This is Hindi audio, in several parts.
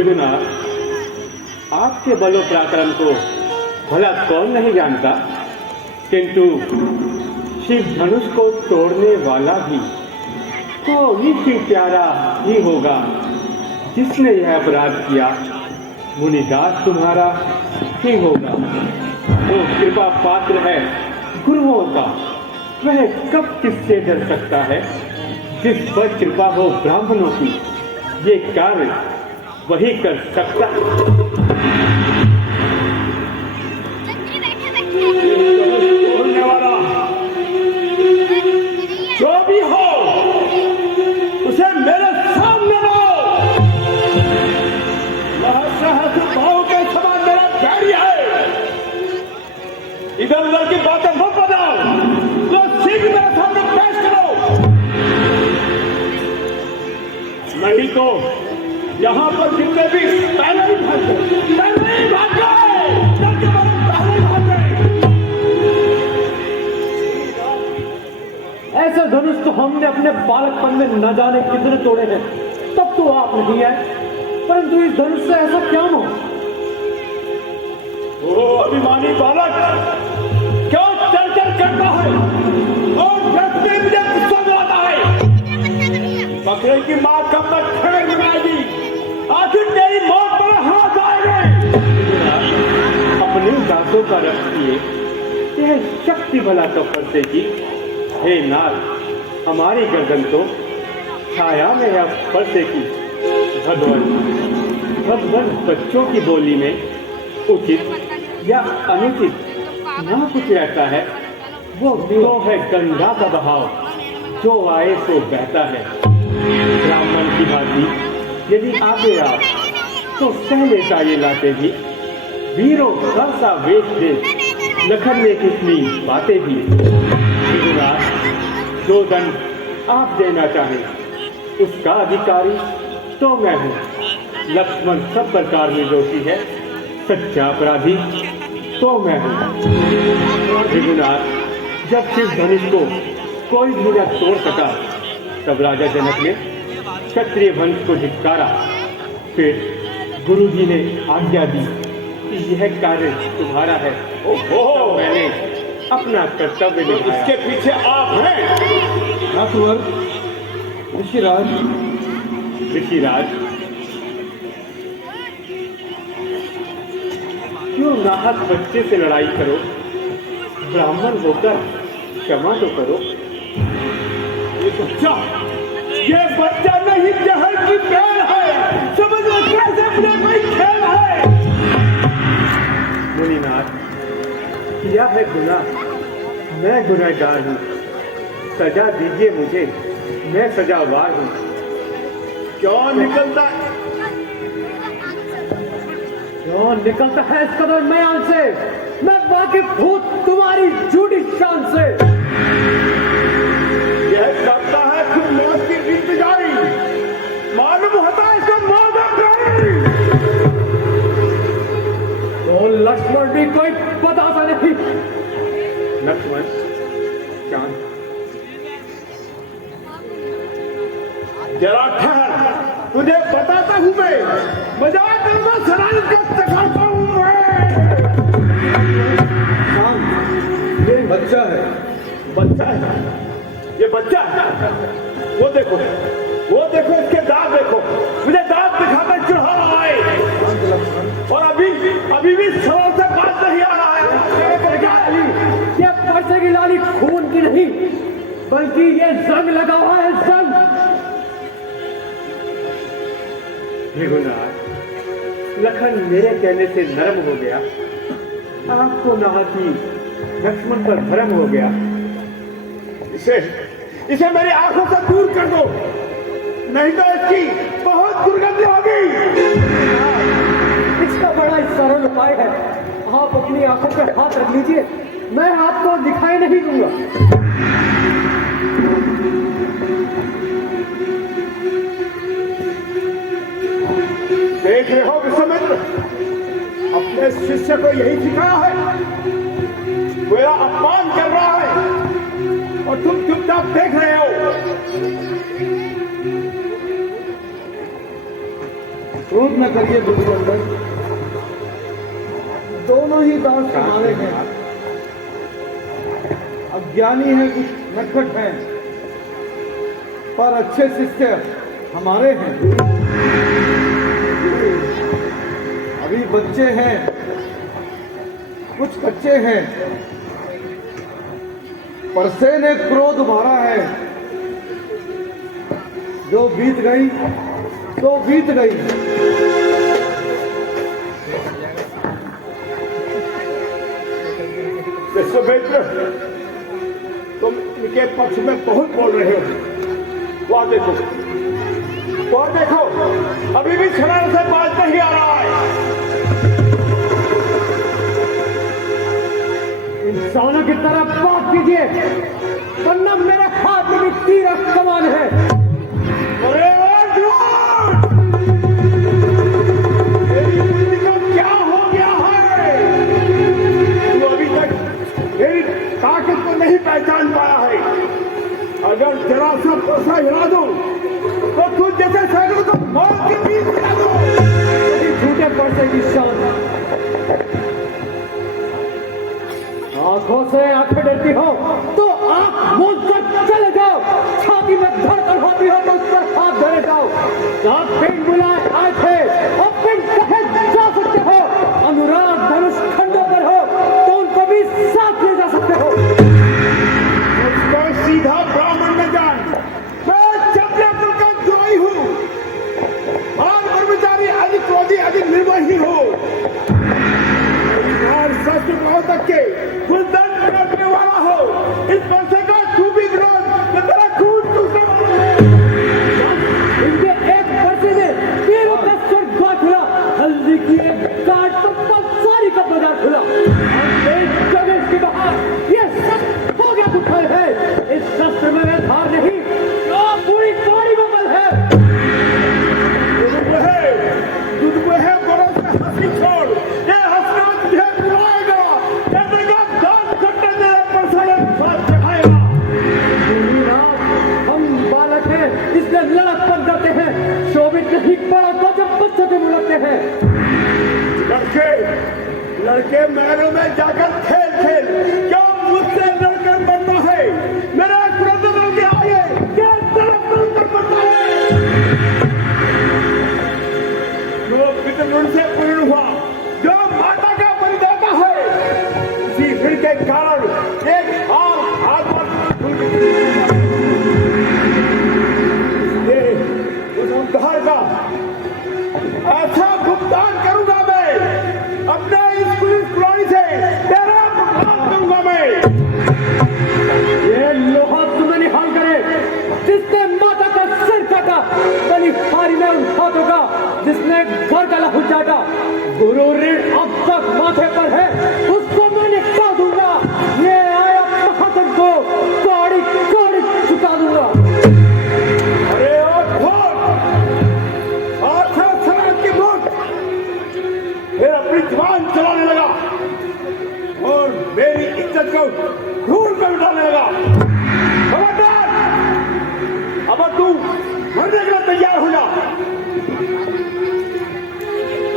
भृगुनाथ, आपके बलो पराक्रम को भला कौन नहीं जानता, किंतु शिव धनुष को तोड़ने वाला भी कोई शिव प्यारा ही होगा जिसने यह अपराध किया। मुनिदास तुम्हारा ही होगा। वो कृपा पात्र है गुरुओं का, वह कब किससे डर सकता है। जिस पर कृपा हो ब्राह्मणों की, ये कार्य वही कर सकता है। बोलने वाला जो भी हो, उसे मेरे सामने लाओ। सहस्र भाव के समान मेरा बैरी है। इधर उधर की बातें मत बताओ, तो शीघ्र मेरे सामने पेश करो, नहीं तो यहाँ पर जितने भी पहले ही भाग गए, पहले ही भाग गए, पहले ही भाग गए। ऐसे धनुष तो हमने अपने बालकपन में न जाने कितने तोड़े हैं, तब तो आप नहीं है, परंतु इस धनुष से ऐसा क्या हो? ओ अभिमानी बालक, क्यों चल करता है और देखते मुझे गुस्सा दिलाता है। बकरे की मां कब तक खड़े बनाएगी? आखिर तेरी मौत पर हाथ आएंगे। अपने दांतों का रख किए यह शक्ति भला तो फंसेगी। हे नाथ, हमारी गर्दन तो छाया में अब फंसेगी। भगवान बच्चों की बोली में उचित या अनुचित ना कुछ रहता है। वो तो है गंगा का बहाव जो आए सो बहता है। ब्राह्मण की भांति यदि आगे आप तो सहले सा ये लाते भी, वीरों का सा वेश दे लखन ने कितनी बातें भी। जो दंड आप देना चाहें उसका अधिकारी तो मैं हूँ। लक्ष्मण सब प्रकार में दोषी है, सच्चा अपराधी तो मैं हूँ। भृगुनाथ, जब शिव धनुष को कोई भी न तोड़ सका, तब राजा जनक ने क्षत्रिय वंश को धिक्कारा। फिर गुरु जी ने आज्ञा दी कि यह कार्य तुम्हारा है। ओहो, मैंने अपना कर्तव्य तो निभाया। इसके पीछे आप हैं। ऋषिराज, क्यों नाहक बच्चे से लड़ाई करो? ब्राह्मण होकर क्षमा तो करो। ये बच्चा नहीं जहर की पेड़ है, समझ लो कैसे अपने कोई खेल है। मुनिनाथ, किया है गुनाह, मैं गुनहगार हूँ। सजा दीजिए मुझे, मैं सजावार हूँ। क्यों निकलता है इस कदर मयान से? मैं वाकिफ हूँ तुम्हारी झूठी शान से। यह करता है तुम मौत की इंतजारी, मालूम होता है इसको मौत प्यारी। तो लक्ष्मण भी कोई बताता नहीं। लक्ष्मण, शांत। जरा ठहर, तुझे बताता हूँ मैं। मजाक करना शरारत का सिखाता हूँ मैं। ये बच्चा है। बच्चा है, ये बच्चा है। वो देखो इसके दांत देखो, मुझे दांत दिखाकर चढ़ा रहा है और अभी भी सवाल से बात नहीं आ रहा है। ये पर्चे की लाली खून की नहीं, बल्कि ये जंग लगा हुआ है, जंग। भृगुनाथ, लखन मेरे कहने से नरम हो गया, आपको नाहकी लक्ष्मण पर भरम हो गया। इसे मेरी आंखों से दूर कर दो, नहीं तो इसकी बहुत दुर्गंध होगी। इसका बड़ा ही सरल उपाय है। आप अपनी आंखों पर हाथ रख लीजिए, मैं आपको दिखाई नहीं दूंगा। देख रहे हो विश्वामित्र, अपने शिष्य को यही सिखाया है। मेरा अपमान कर रहा है और तुम चुपचाप देख रहे हो। क्रोध न करिए बुद्धिमंदन, दोनों ही दास हमारे हैं। अज्ञानी है, कुछ नटखट हैं, पर अच्छे शिष्य हमारे हैं। अभी बच्चे हैं, कुछ कच्चे हैं, परसे ने क्रोध मारा है। जो बीत गई तो बीत गई। विश्वामित्र, तुम इनके पक्ष में बहुत बोल रहे हो। वहां देखो, वहां देखो, अभी भी छलांग से बाज नहीं आ रहा है। इंसानों की तरह बात कीजिए, वरना मेरे हाथ में भी तीर और कमान है। अरे अर्जुन! तेरी बुद्धि को क्या हो गया है? तू अभी तक मेरी ताकत को नहीं पहचान पाया है। अगर जरा सा परसा हिला दूं तो तू जैसे सैकड़ों को मौत के बीच गिरा दूं। तेरी झूठे परसे की शान, आंखों से आंखें डरती हो तो आंख मूंद कर चले जाओ। छाती में धड़कन होती हो तो उस पर हाथ धरे जाओ। आप पिंड बुलाए आए थे और पिंड कहे जा सकते हो। अनुराग धनुष खंडों पर हो तो उनको भी साथ ले जा सकते हो। उसको सीधा ब्राह्मण में जान। मैं चपलापुर का द्रोही हूँ और कर्मचारी अधिक क्रोधी अधिक निर्मोही हूँ। शस्त्र पाँव तक के गुलदंड करने वाला हो। इस परसे का तू भी विरोध, मैं तेरा खून चूसने वाला हूं। इनके एक परसे में तीरों का स्वर्ग खुला, हल्दी की एक काट तो सारी का बाजार खुला। एक जगह के बाहर ये शस्त्र हो गया उठाए है। इस शस्त्र में धार नहीं, जो पूरी कौड़ी में बल है। तुझको है बड़ों से हंसी छोड़। ये हंसना तुझे बुलाएगा। ये देखा दांत कट्टे तेरे परसाने बात दिखाएगा। हम बालक हैं, इसलिए लड़कपन करते हैं। शोभित नहीं पड़ा तो जब बच्चों से मुलकते हैं। लड़के महलों में जाकर खेल खेल, क्यों मुझसे लड़कर बनता है? मेरा क्रोध के आगे क्या तरफ कर पड़ता है? जो पितृ से पूर्ण हुआ, जो माता का परिदाता है, इसी ऋण के कारण एक और हाथ उस उद्धार का ऐसा भुगतान करूंगा मैं। अपने इस पुलिस पुरानी से तेरा भुगतान करूंगा मैं। ये लोहा तुम्हें निहाल करे जिसने माता का सिर काटा, बलिहारी में उन हाथों का जिसने घर का लहू चाटा। गुरु ऋण अब तक माथे पर है, उसको मैं निपटा दूंगा। ये आया महाजन को कौड़ी कौड़ी चुका दूंगा। अरे ओ भूत, आखिर सड़क की भूत फिर अपनी जुबान चलाने लगा और मेरी इज्जत को धूल में मिटाने लगा। खबरदार, अब तू मरने के लिए तैयार हो जा।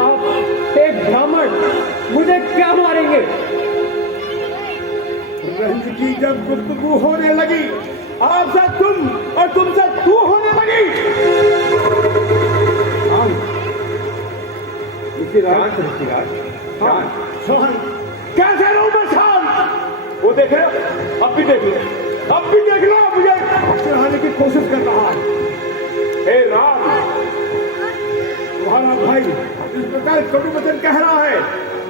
आप एक ब्राह्मण मुझे क्या मारेंगे? रंग की जब गुफ्तगू होने लगी, आपसे तुम और तुमसे तू होने लगी। शांत, कैसे रहूं मैं शांत? वो देखे, अब भी देख लो, अब भी देख लो, मुझे चढ़ाने की कोशिश कर रहा है। हे राम, तुम्हारा भाई इस प्रकार कटु वचन कह रहा है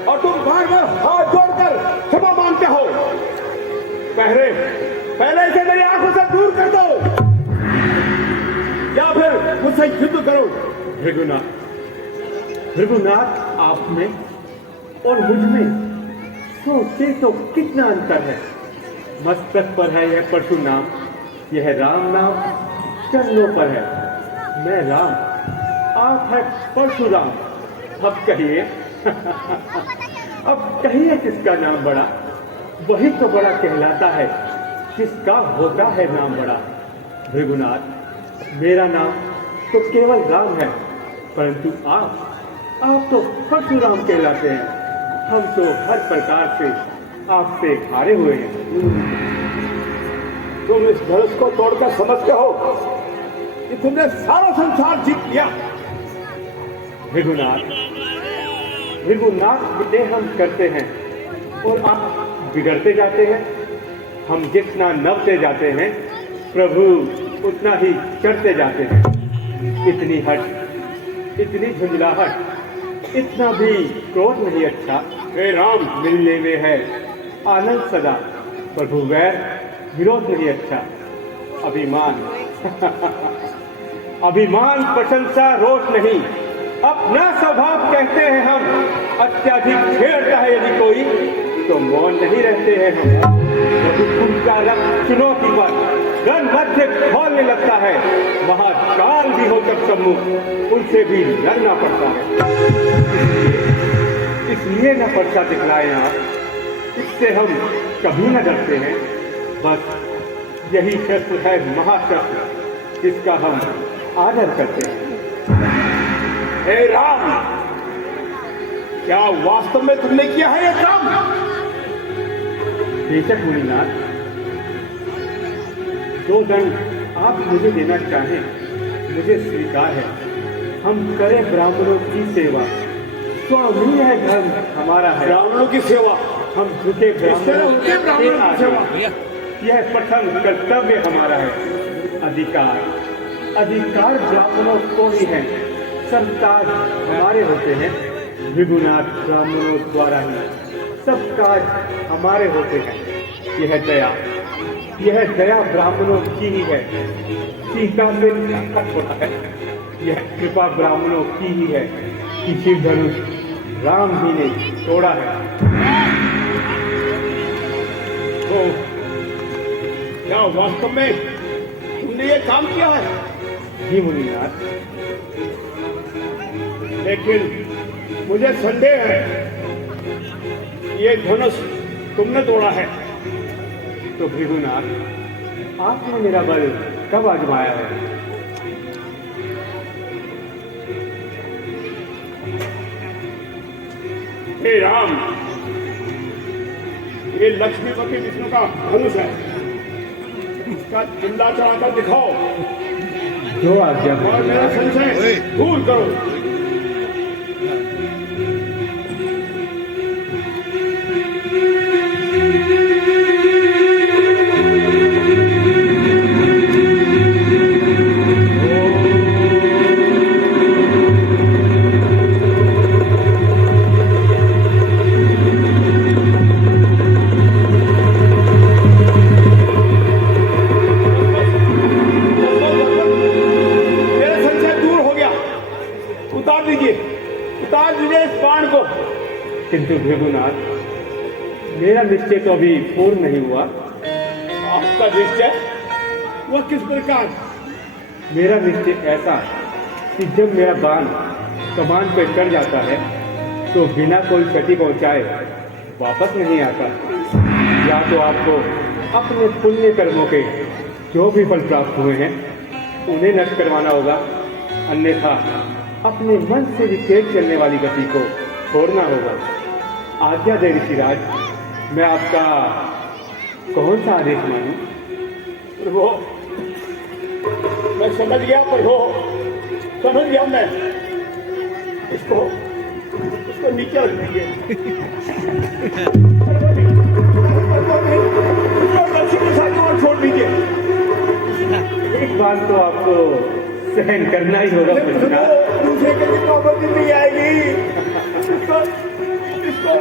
और तुम बार बार हाथ जोड़कर क्षमा मांगते हो। पहले इसे मेरी आंखों से दूर कर दो या फिर मुझसे युद्ध करो। भृगुनाथ, आप में और मुझ में सोचे तो कितना अंतर है। मस्तक पर है यह परशुनाम, यह राम नाम चरणों पर है। मैं राम, आप है परशुराम। अब कहिए अब कहिए किसका नाम बड़ा? वही तो बड़ा कहलाता है जिसका होता है नाम बड़ा। भृगुनाथ, मेरा नाम तो केवल राम है, परंतु आप तो परशुराम कहलाते हैं। हम तो हर प्रकार से आपसे हारे हुए हैं। तुम इस धनुष को तोड़कर समझते हो कि तुमने सारा संसार जीत लिया। भृगुनाथ बिटे हम करते हैं और आप बिगड़ते जाते हैं। हम जितना नवते जाते हैं प्रभु उतना ही चढ़ते जाते हैं। इतनी हट, इतनी झुंझलाहट, इतना भी क्रोध नहीं अच्छा। हे राम, मिलने में है आनंद सदा, प्रभु वैर विरोध नहीं अच्छा। अभिमान अभिमान प्रशंसा रोष नहीं, अपना स्वभाव कहते हैं हम। अत्याधिक छेड़ता है यदि कोई तो मौन नहीं रहते हैं हम। यदि उनका रक्त चुनौती पर रण मध्य खोलने लगता है, वहां काल भी होकर सम्मुख उनसे भी लड़ना पड़ता है। इसलिए न पर्चा दिखलाएं आप, इससे हम कभी न डरते हैं। बस यही शस्त्र है महाशस्त्र, जिसका हम आदर करते हैं। हे राम, क्या वास्तव में तुमने किया है ये काम? बेशक मुनिनाथ, जो दंड आप मुझे देना चाहें मुझे स्वीकार है। हम करें ब्राह्मणों की सेवा, स्वामी है धर्म हमारा है। ब्राह्मणों की सेवा, हम झुके ब्राह्मणों के ब्राह्मणों की सेवा, यह प्रथम कर्तव्य हमारा है। अधिकार ब्राह्मणों को ही है, सरताज हमारे होते हैं। भृगुनाथ ब्राह्मणों द्वारा ही सब काज हमारे होते हैं। यह दया ब्राह्मणों की ही है। सीता से खत होता है, यह कृपा ब्राह्मणों की ही है कि शिव धनुष राम जी ने तोड़ा है। तो क्या वास्तव में तुमने ये काम किया है? जी मुनिनाथ, लेकिन मुझे संदेह है, ये धनुष तुमने तोड़ा है। तो भृगुनाथ, आपने मेरा बल कब आजमाया है? हे राम, ये लक्ष्मीपति विष्णु का धनुष है। इसका चिल्ला चढ़ाकर दिखाओ जो आज्ञा और मेरा संशय दूर करो। उतार दीजिए इस बाण को। किंतु भृगुनाथ, मेरा निश्चय तो अभी पूर्ण नहीं हुआ। आपका निश्चय वह किस प्रकार? मेरा निश्चय ऐसा कि जब मेरा बाण कमान पर चढ़ जाता है तो बिना कोई क्षति पहुंचाए वापस नहीं आता। या तो आपको अपने पुण्य कर्मों के जो भी फल प्राप्त हुए हैं उन्हें नष्ट करवाना होगा, अन्यथा अपने मन से विपरीत चलने वाली गति को छोड़ना होगा। आज्ञा दे ऋषिराज, मैं आपका कौन सा आदेश मानूं? प्रभु, मैं समझ गया प्रभु, समझ गया मैं। इसको नीचे रख दीजिए। छोड़ दीजिए। एक बात तो आपको सहन करना ही होगा। दूसरे के लिए नौबत नहीं आएगी। इसको